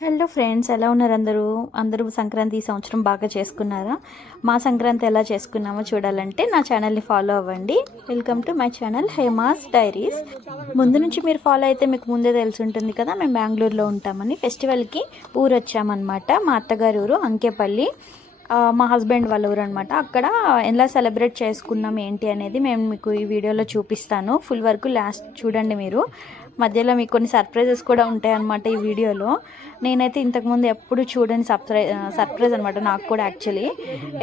Hello friends, ఎలా ఉన్నారు అందరూ సంక్రాంతి ఈ సంవత్సరం బాగా చేసుకున్నారా? మా సంక్రాంతి ఎలా చేసుకున్నామో చూడాలంటే నా ఛానల్ని ఫాలో అవ్వండి. Welcome to my channel Hema's diaries. ముందు నుంచి మీరు ఫాలో అయితే మీకు ముందే తెలిసి ఉంటుంది కదా, మేము బెంగళూరులో ఉంటామని. ఫెస్టివల్కి ఊరు వచ్చామన్నమాట. మా అత్తగారి ఊరు అంకేపల్లి, మా హస్బెండ్ వాళ్ళ ఊరు అనమాట. అక్కడ ఎలా సెలబ్రేట్ చేసుకున్నాం ఏంటి అనేది మేము మీకు ఈ వీడియోలో చూపిస్తాను. ఫుల్ వరకు లాస్ట్ చూడండి. మీరు మధ్యలో మీకు కొన్ని సర్ప్రైజెస్ కూడా ఉంటాయి అన్నమాట ఈ వీడియోలో. నేనైతే ఇంతకుముందు ఎప్పుడు చూడని సర్ప్రైజ్ అనమాట నాకు కూడా. యాక్చువల్లీ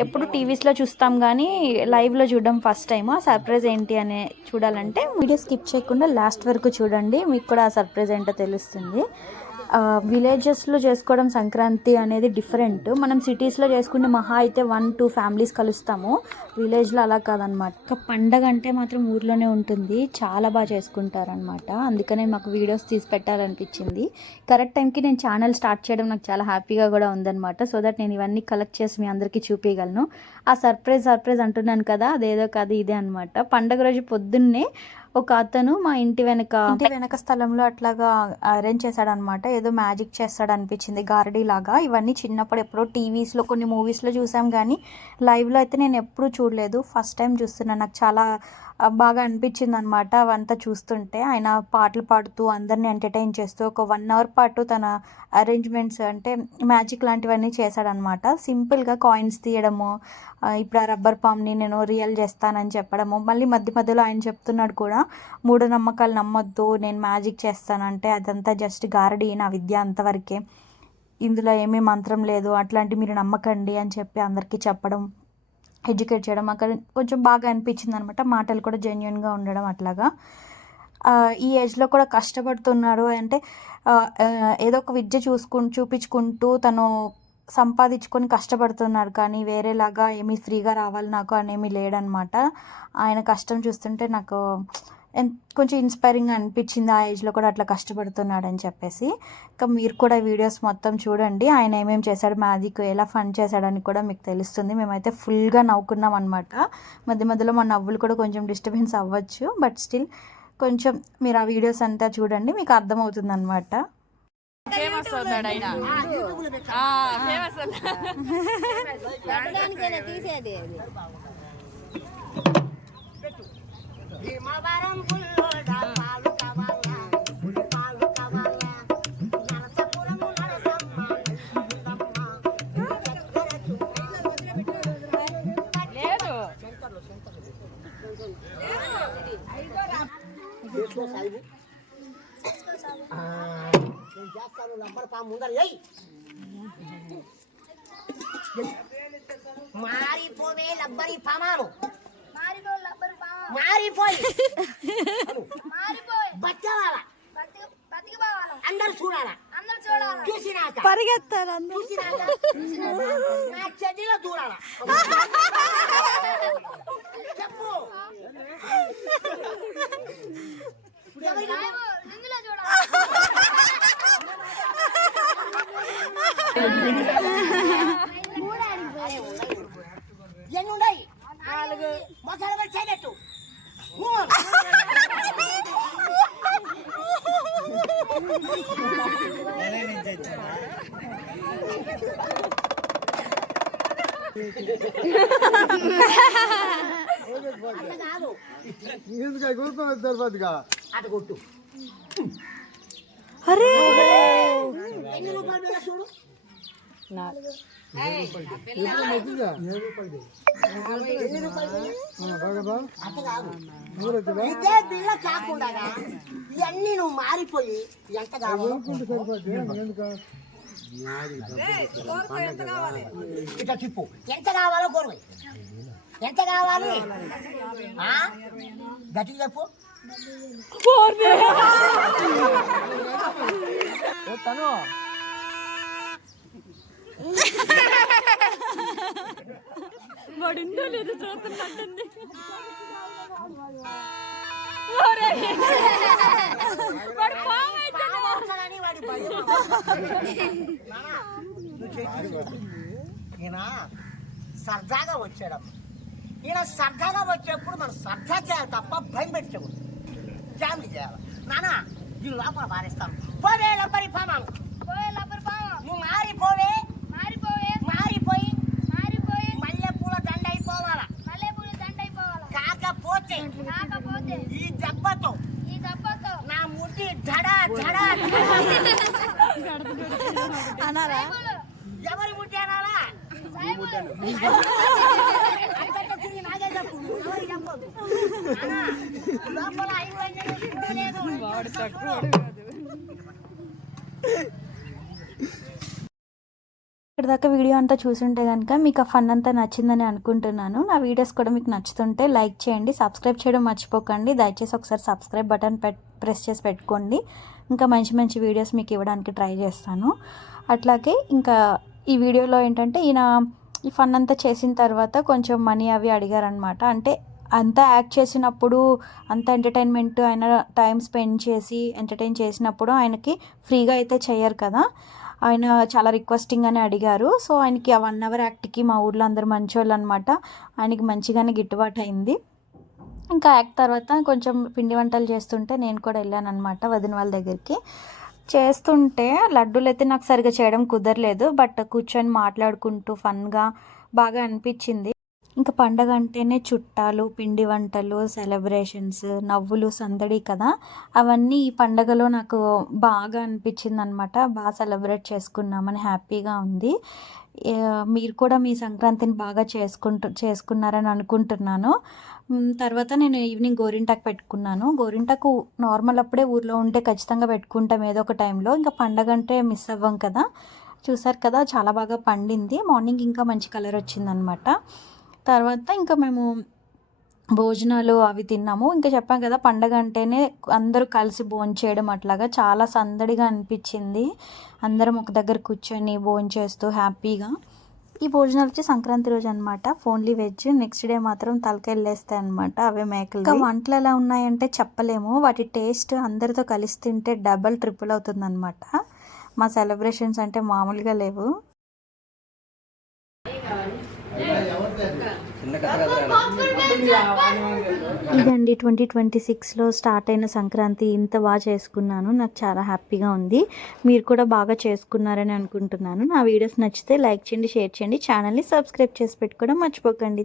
ఎప్పుడు టీవీస్లో చూస్తాం కానీ లైవ్లో చూడడం ఫస్ట్ టైం. ఆ సర్ప్రైజ్ ఏంటి అనే చూడాలంటే వీడియో స్కిప్ చేయకుండా లాస్ట్ వరకు చూడండి, మీకు కూడా ఆ సర్ప్రైజ్ ఏంటో తెలుస్తుంది. విలేజెస్లో చేసుకోవడం సంక్రాంతి అనేది డిఫరెంట్. మనం సిటీస్లో చేసుకుంటే మహా అయితే 1-2 ఫ్యామిలీస్ కలుస్తాము. విలేజ్లో అలా కాదనమాట. ఇంకా పండగ అంటే మాత్రం ఊర్లోనే ఉంటుంది, చాలా బాగా చేసుకుంటారనమాట. అందుకనే మాకు వీడియోస్ తీసి పెట్టాలనిపించింది. కరెక్ట్ టైంకి నేను ఛానల్ స్టార్ట్ చేయడం నాకు చాలా హ్యాపీగా కూడా ఉందన్నమాట. సో దట్ నేను ఇవన్నీ కలెక్ట్ చేసి మీ అందరికీ చూపించగలను. ఆ సర్ప్రైజ్ అంటున్నాను కదా, అదేదో కాదు ఇదే అనమాట. పండగ రోజు పొద్దున్నే ఒక అతను మా ఇంటి వెనక స్థలంలో అట్లాగా అరేంజ్ చేశాడనమాట. ఏదో మ్యాజిక్ చేస్తాడు అనిపించింది, గారడీ లాగా. ఇవన్నీ చిన్నప్పుడు ఎప్పుడో టీవీస్లో కొన్ని మూవీస్లో చూసాం కానీ లైవ్లో అయితే నేను ఎప్పుడూ చూడలేదు. ఫస్ట్ టైం చూస్తున్నాను. నాకు చాలా బాగా అనిపించింది అనమాట అవంతా చూస్తుంటే. ఆయన పాటలు పాడుతూ అందరినీ ఎంటర్టైన్ చేస్తూ ఒక 1 అవర్ పాటు తన అరేంజ్మెంట్స్ అంటే మ్యాజిక్ లాంటివన్నీ చేశాడనమాట. సింపుల్గా కాయిన్స్ తీయడము, ఇప్పుడు ఆ రబ్బర్ పామ్ని నేను రియల్ చేస్తానని చెప్పడము, మళ్ళీ మధ్యలో ఆయన చెప్తున్నాడు కూడా, మూఢనమ్మకాలు నమ్మొద్దు, నేను మ్యాజిక్ చేస్తానంటే అదంతా జస్ట్ గారడీ, నా విద్య అంతవరకే, ఇందులో ఏమీ మంత్రం లేదు, అట్లాంటి మీరు నమ్మకండి అని చెప్పి అందరికీ చెప్పడం, ఎడ్యుకేట్ చేయడం అక్కడ కొంచెం బాగా అనిపించింది అనమాట. మాటలు కూడా జెన్యున్గా ఉండడం అట్లాగా. ఈ ఏజ్లో కూడా కష్టపడుతున్నాడు అంటే ఏదో ఒక విద్య చూపించుకుంటూ తను సంపాదించుకొని కష్టపడుతున్నాడు. కానీ వేరేలాగా ఏమీ ఫ్రీగా రావాలి నాకు అనేమి లేడనమాట. ఆయన కష్టం చూస్తుంటే నాకు కొంచెం ఇన్స్పైరింగ్ అనిపించింది. ఆ ఏజ్లో కూడా అట్లా కష్టపడుతున్నాడు అని చెప్పేసి. ఇంకా మీరు కూడా వీడియోస్ మొత్తం చూడండి. ఆయన ఏమేమి చేశాడు, మ్యాజిక్ ఎలా ఫన్ చేశాడని కూడా మీకు తెలుస్తుంది. మేమైతే ఫుల్గా నవ్వుకున్నాం అనమాట. మధ్యలో మా నవ్వులు కూడా కొంచెం డిస్టర్బెన్స్ అవ్వచ్చు, బట్ స్టిల్ కొంచెం మీరు ఆ వీడియోస్ అంతా చూడండి, మీకు అర్థమవుతుంది అనమాట. నేను చేస్తాను. లబ్బర్ పాము ముందర మారిపోవే లబ్బరి పామాను, మారిపోయి బతకాల, అందరు చూడాలా, చూసినాక పరిగెత్తాలి, నా చెడ్డీలో దూరాలా. చెప్పు ఎన్నుండయి మొసలు వచ్చేటట్టు అటు కొట్టు. అరే ఎన్ని రూపాయలు చూడు. ఇదే బిల్ల కాకుండా ఇవన్నీ నువ్వు మారిపోయి ఎంత కావాలి ఇట్లా చెప్పు. ఎంత కావాలో కోరు, ఎంత కావాలి గట్టిగా చెప్పు. తను వాడిందో లేదో చూస్తున్నట్టుంది. ఈయన సరదాగా వచ్చాడు. ఈయన సరదాగా వచ్చేప్పుడు మనం సరదా చేయాలి తప్ప భయం పెట్టకూడదు. ఫ్యామిలీ చేయాలి. నానా ఈ లోపల పారేస్తాను. పోవే లబ్బరి పామాను, పోవే లబ్బరి పామా. అనారా? ఎవరి ముట్టి అనాలా? అంతటా తిరిగి నాకే చెప్పు, ఎవరికి చెప్పొద్దు. అన్నా, లోపల 5 గంటలు ఫుడ్ లేదు. ఇక్కడ దాకా వీడియో అంతా చూసుంటే కనుక మీకు ఆ ఫన్ అంతా నచ్చిందని అనుకుంటున్నాను. నా వీడియోస్ కూడా మీకు నచ్చుతుంటే లైక్ చేయండి, సబ్స్క్రైబ్ చేయడం మర్చిపోకండి. దయచేసి ఒకసారి సబ్స్క్రైబ్ బటన్ ప్రెస్ చేసి పెట్టుకోండి. ఇంకా మంచి మంచి వీడియోస్ మీకు ఇవ్వడానికి ట్రై చేస్తాను. అట్లాగే ఇంకా ఈ వీడియోలో ఏంటంటే ఈయన ఈ ఫన్ అంతా చేసిన తర్వాత కొంచెం మనీ అవి అడిగారనమాట. అంటే అంతా యాక్ట్ చేసినప్పుడు అంత ఎంటర్టైన్మెంట్ ఆయన టైం స్పెండ్ చేసి ఎంటర్టైన్ చేసినప్పుడు ఆయనకి ఫ్రీగా అయితే చేయరు కదా, ఆయన చాలా రిక్వెస్టింగ్గానే అడిగారు. సో ఆయనకి ఆ 1 అవర్ యాక్ట్కి మా ఊర్లో అందరూ మంచోళ్ళు అనమాట. ఆయనకి మంచిగానే గిట్టుబాటు అయింది. ఇంకా యాక్ట్ తర్వాత కొంచెం పిండి వంటలు చేస్తుంటే నేను కూడా వెళ్ళాను అనమాట వదిన వాళ్ళ దగ్గరికి. చేస్తుంటే లడ్డూలు అయితే నాకు సరిగా చేయడం కుదరలేదు, బట్ కూర్చొని మాట్లాడుకుంటూ ఫన్గా బాగా అనిపించింది. ఇంకా పండగ అంటేనే చుట్టాలు, పిండి వంటలు, సెలబ్రేషన్స్, నవ్వులు, సందడి కదా, అవన్నీ ఈ పండగలో నాకు బాగా అనిపించింది అనమాట. బాగా సెలబ్రేట్ చేసుకున్నామని హ్యాపీగా ఉంది. మీరు కూడా మీ సంక్రాంతిని బాగా చేసుకున్నారని అనుకుంటున్నాను. తర్వాత నేను ఈవినింగ్ గోరింటాకు పెట్టుకున్నాను. గోరింటాకు నార్మల్ అప్పుడే ఊర్లో ఉంటే ఖచ్చితంగా పెట్టుకుంటాం ఏదో ఒక టైంలో. ఇంకా పండగ అంటే మిస్ అవ్వం కదా. చూసారు కదా చాలా బాగా పండింది. మార్నింగ్ ఇంకా మంచి కలర్ వచ్చిందనమాట. తర్వాత ఇంకా మేము భోజనాలు అవి తిన్నాము. ఇంకా చెప్పాం కదా పండగ అంటేనే అందరూ కలిసి భోంచేయడం, అట్లాగా చాలా సందడిగా అనిపించింది. అందరం ఒక దగ్గర కూర్చొని భోంచేస్తూ హ్యాపీగా. ఈ భోజనాలు వచ్చి సంక్రాంతి రోజు అనమాట. Only veg. నెక్స్ట్ డే మాత్రం తలకాయలు లేస్తాయి అనమాట, అవే మేకలు. ఇంకా వంటలు ఎలా ఉన్నాయంటే చెప్పలేము. వాటి టేస్ట్ అందరితో కలిసి తింటే డబల్ ట్రిపుల్ అవుతుంది అనమాట. మా సెలబ్రేషన్స్ అంటే మామూలుగా లేవు. ఇదండి 2026లో స్టార్ట్ అయిన సంక్రాంతి. ఇంత బాగా చేసుకున్నాను, నాకు చాలా హ్యాపీగా ఉంది. మీరు కూడా బాగా చేసుకున్నారని అనుకుంటున్నాను. నా వీడియోస్ నచ్చితే లైక్ చేయండి, షేర్ చేయండి, ఛానల్ని సబ్స్క్రైబ్ చేసి పెట్టుకోవడం మర్చిపోకండి.